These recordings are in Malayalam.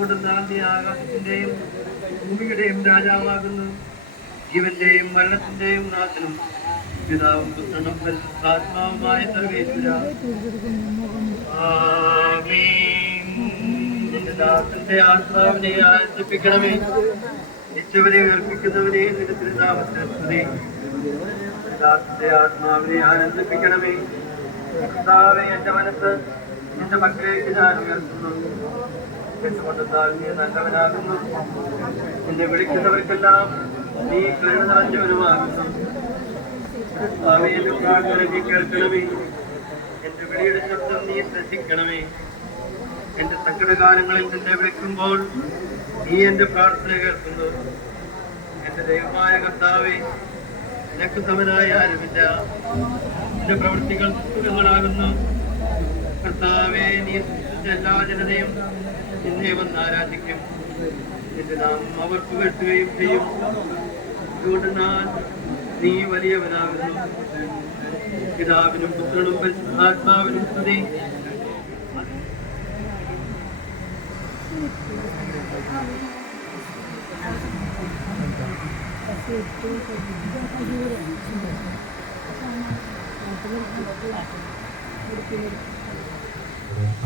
എന്തുകൊണ്ടെന്നാൽ നീ ആകാശത്തിന്റെയും ഭൂമിയുടെയും രാജാവാകുന്നു. ജീവന്റെയും മരണത്തിന്റെയും നാശനം പിതാവും പുത്രനും പരിശുദ്ധാത്മാവുമായ സർവേശ്വര. ദാസന്റെ ആത്മാവിനെ ആനന്ദിപ്പിക്കണമേ നിച്ചവരെ ഉയർപ്പിക്കുന്നവരെ സ്തുതി. ദാസന്റെ ആത്മാവിനെ ആനന്ദിപ്പിക്കണമേ. കർത്താവെ എന്റെ മനസ്സ് നിന്റെ മക്കളേക്ക് ഞാൻ ഉയർത്തുന്നു. നിന്നെ വിളിക്കുന്നവർക്കെല്ലാം നീ കരുണ കേൾക്കണമേ. എന്റെ വിളിയുടെ ശബ്ദം നീ ശ്രദ്ധിക്കണമേ. എന്റെ സങ്കടകാലങ്ങളിൽ നിന്നെ വിളിക്കുമ്പോൾ നീ എന്റെ പ്രാർത്ഥന കേൾക്കുന്നു. എന്റെ ദൈവമായ കർത്താവേ നിനക്ക് സമനായ ആരുമില്ല. എന്റെ പ്രവൃത്തികൾ സുഖങ്ങളാകുന്നു. കർത്താവേ നീ എല്ലാ ജനതയും നിന്നെ വന്ന് ആരാധിക്കും. നിന്റെ നാം അവർക്ക് പുകഴ്ത്തുകയും ചെയ്യും. അതുകൊണ്ട് ഞാൻ നീ വലിയവനാകുന്നു. പിതാവിനും പുത്രനും പരിശുദ്ധാത്മാവിനും സ്തുതി.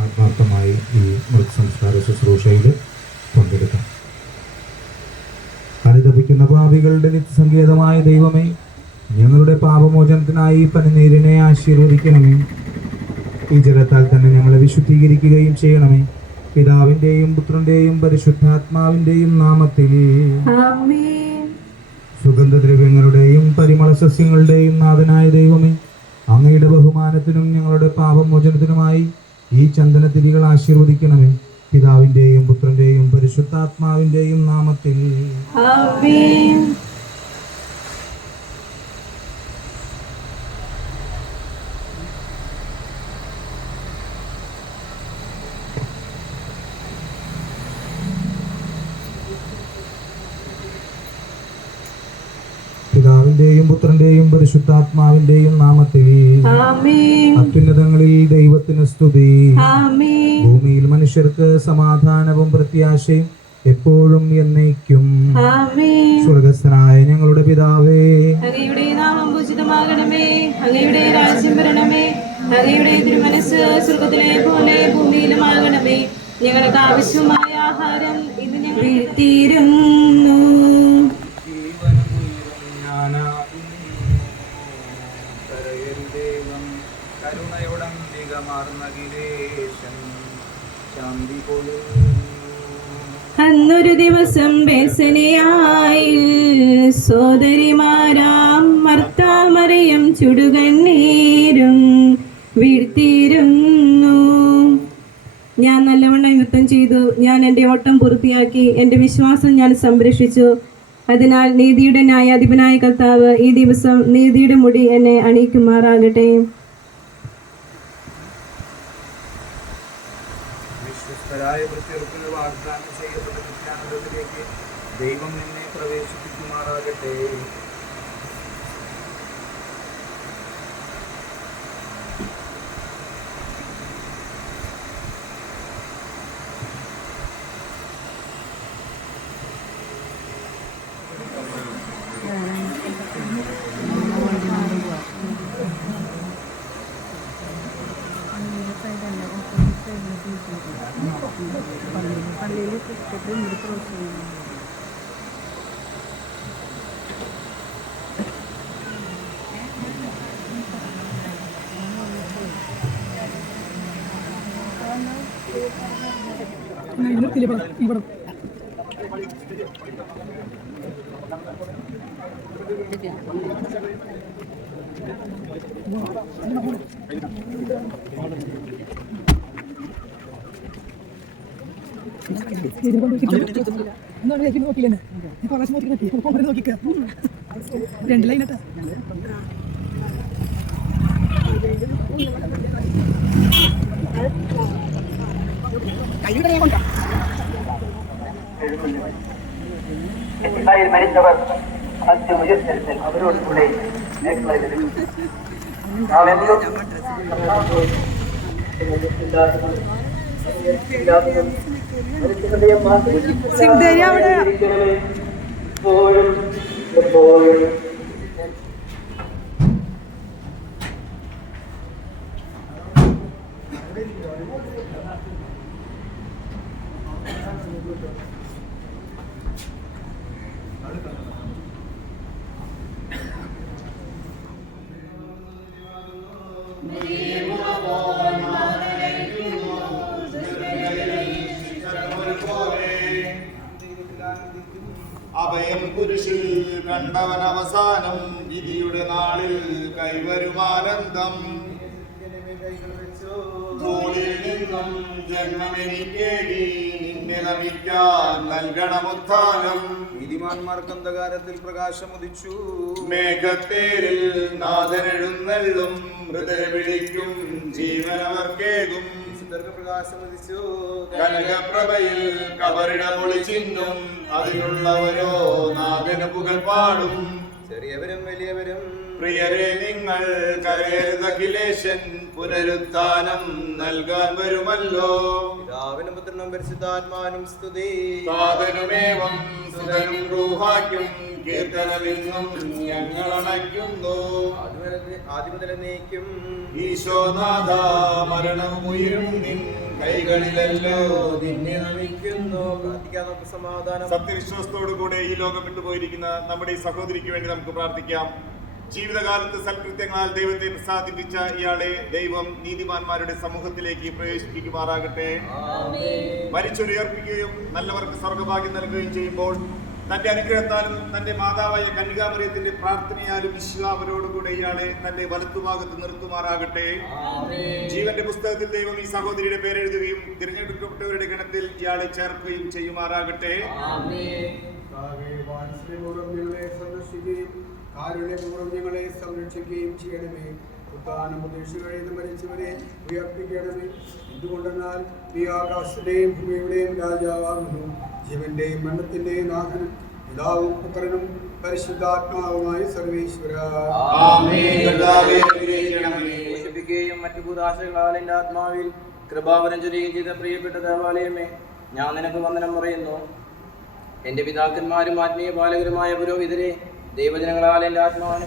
ആത്മാർത്ഥമായി ഈ മൃത്സംസ്കാര ശുശ്രൂഷയിൽ പങ്കെടുക്കാം. അനുദപിക്കുന്ന പാപികളുടെ നിത്യസങ്കേതമായ ദൈവമേ ഞങ്ങളുടെ പാപമോചനത്തിനായി പനിനീരിനെ ആശീർവദിക്കണമേ. ഈ ജലത്താൽ തന്നെ ഞങ്ങളെ വിശുദ്ധീകരിക്കുകയും ചെയ്യണമേ. പിതാവിന്റെയും പുത്രന്റെയും പരിശുദ്ധാത്മാവിന്റെയും നാമത്തിൽ സുഗന്ധദ്രവ്യങ്ങളുടെയും പരിമള സസ്യങ്ങളുടെയും നാഥനായ ദൈവമേ അങ്ങയുടെ ബഹുമാനത്തിനും ഞങ്ങളുടെ പാപമോചനത്തിനുമായി ഈ ചന്ദനത്തിരികൾ ആശീർവദിക്കണമേ. പിതാവിന്റെയും പുത്രന്റെയും പരിശുദ്ധാത്മാവിന്റെയും നാമത്തിൽ. ആമേൻ പരിശുദ്ധാത്മാവിന്റെയും നാമത്തിൽ അത്യുന്നതങ്ങളിൽ ദൈവത്തിന് സ്തുതി. ഭൂമിയിൽ മനുഷ്യർക്ക് സമാധാനവും പ്രത്യാശയും എപ്പോഴും എന്നേക്കും. സ്വർഗസ്ഥനായ ഞങ്ങളുടെ പിതാവേ. അങ്ങയുടെ നാമം പൂജിതമാകണമേ. അങ്ങയുടെ രാജ്യം വരണമേ. അങ്ങയുടെ തിരുമനസ് സ്വർഗത്തിലെ പോലെ ഭൂമിയിലും ആകണമേ ഞങ്ങൾക്ക് ആവശ്യമായ ആഹാരം ഇന്ന് ഞങ്ങൾ തീരുന്നു. അന്നൊരു ദിവസം ബേസനയായി സോദരിമാരാം മർത്താമറിയം ചുടുകണ്ണീരും വീഴ്ത്തിയിരുന്നു. ഞാൻ നല്ലവണ്ണം യുദ്ധം ചെയ്തു. ഞാൻ എന്റെ ഓട്ടം പൂർത്തിയാക്കി. എന്റെ വിശ്വാസം ഞാൻ സംരക്ഷിച്ചു. അതിനാൽ നീതിയുടെ ന്യായാധിപനായ കർത്താവ് ഈ ദിവസം നീതിയുടെ മുടി എന്നെ അണിയിക്കുമാറാകട്ടെ. വിശ്വസ്തരായ വൃത്തികൾക്ക് വാഗ്ദാനം ചെയ്യപ്പെട്ട വിജ്ഞാനത്തിലേക്ക് ദൈവം നിന്നെ പ്രവേശിപ്പിക്കുമാറാകട്ടെ. ഒരു മൃഗപ്രോത്സാഹനം നിർത്തില്ല ഇവിടെ ഇവിടെ. രണ്ട് ലൈനട്ടാ ഇസ്രായേൽ മരിച്ചവർ അന്ത്യമുയർത്തരുത് അവരോട് കൂടെ മേഘമലയിൽ നാം എന്നും കർത്താവിനോട് അഭയം കുരിശിൽ കണ്ടവൻ അവസാനം വിധിയുടെ നാളിൽ കൈവരുമാനന്ദം ധൂളിൽ നിന്നും ജന്മമെനിക്കേടി നിന്നെ നമിക്കാൻ നൽകണമുത്ഥാനം നീതിമാന്മാർക്ക് അന്ധകാരത്തിൽ പ്രകാശമുദിച്ചു. മേഘത്തേരിൽ നാഥനെഴുന്നള്ളും ഹൃദയ വിളിക്കും ജീവനവർക്കേകും. കനകപ്രഭയിൽ കബറിട പൊളിച്ചിന്നും അതിലുള്ളവരോ പുകൾ പാടും ചെറിയവരും വലിയവരും പ്രിയരെ നിങ്ങൾ കരയരുതഖിലേശൻ പുനരുത്ഥാനം നൽകാൻ വരുമല്ലോ. പിതാവിനും പുത്രനും പരിശുദ്ധാത്മാനും സ്തുതി. സാധനമേവം സുതനും റൂഹാക്കും കീർത്തനമിന്നും ഞങ്ങൾ അണയ്ക്കുന്നു നീക്കും. ഈശോനാഥ ഉയരും നിൻ കൈകളിലല്ലോ നിന്നെ നമിക്കുന്നു. സത്യവിശ്വാസത്തോടു കൂടെ ഈ ലോകം വിട്ടുപോയിരിക്കുന്ന നമ്മുടെ ഈ സഹോദരിക്ക് വേണ്ടി നമുക്ക് പ്രാർത്ഥിക്കാം. ജീവിതകാലത്ത് സൽകൃത്യങ്ങളാൽ ദൈവത്തെ പ്രസാദിപ്പിച്ച ഇയാളെ ദൈവം നീതിമാന്മാരുടെ സമൂഹത്തിലേക്ക് പ്രവേശിപ്പിക്കുമാറാകട്ടെ. മരിച്ചൊരുയർപ്പിക്കുകയും നല്ലവർക്ക് സ്വർഗഭാഗ്യം നൽകുകയും ചെയ്യുമ്പോൾ തന്റെ അനുഗ്രഹത്താലും തന്റെ മാതാവായ കന്യകാമറിയത്തിന്റെ പ്രാർത്ഥനയാലും വിശ്വാമരോടുകൂടെ ഇയാളെ തന്റെ വലത്തുഭാഗത്ത് നിർത്തുമാറാകട്ടെ. ജീവന്റെ പുസ്തകത്തിൽ ദൈവം ഈ സഹോദരിയുടെ പേരെഴുതുകയും തിരഞ്ഞെടുക്കപ്പെട്ടവരുടെ ഗണത്തിൽ ഇയാളെ ചേർക്കുകയും ചെയ്യുമാറാകട്ടെ. സന്ദർശിക്കുകയും കാരുണ്യപൂർവം ഞങ്ങളെ സംരക്ഷിക്കുകയും ചെയ്യണമേ. ഉത്താനം പ്രതീക്ഷകളിൽ മരിച്ചവരെ ഉയർപ്പിക്കണമേ. എന്തുകൊണ്ടെന്നാൽ നീ ആകാശത്തിന്റെയും ഭൂമിയുടെയും രാജാവാകുന്നു. ജീവന്റെയും മരണത്തിന്റെയും നാഥനും പിതാവും പുത്രനും പരിശുദ്ധാത്മാവുമായി സർവീശ്വര. പോഷിപ്പിക്കുകയും മറ്റു ഭൂതാശകളാൽ എന്റെ ആത്മാവിൽ കൃപാവരം ചൊരിയുകയും ചെയ്ത പ്രിയപ്പെട്ട ദേവാലയമേ ഞാൻ നിനക്ക് വന്ദനം പറയുന്നു. എന്റെ പിതാക്കന്മാരും ആത്മീയ പാലകരുമായ പുരോഹിതരെ ദൈവജനങ്ങളാൽ എന്റെ ആത്മാവിനെ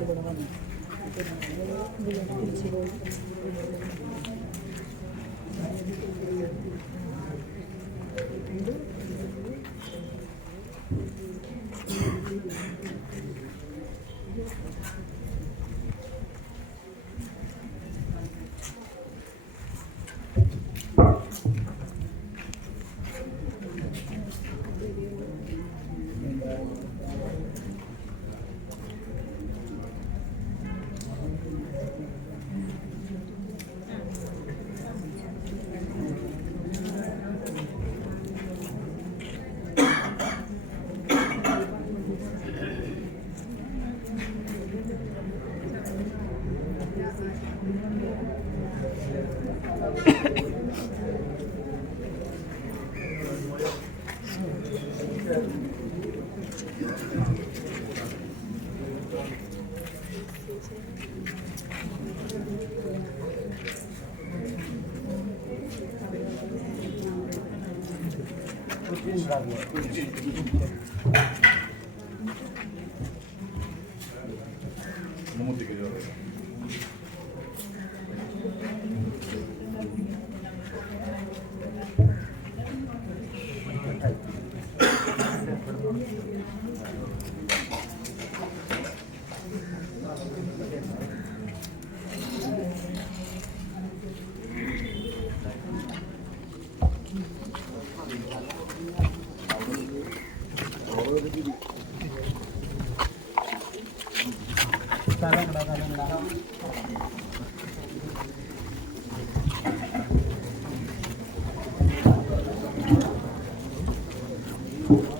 കൂടെ വന്നു. പിന്നെ തിരിച്ചു പോയി pour.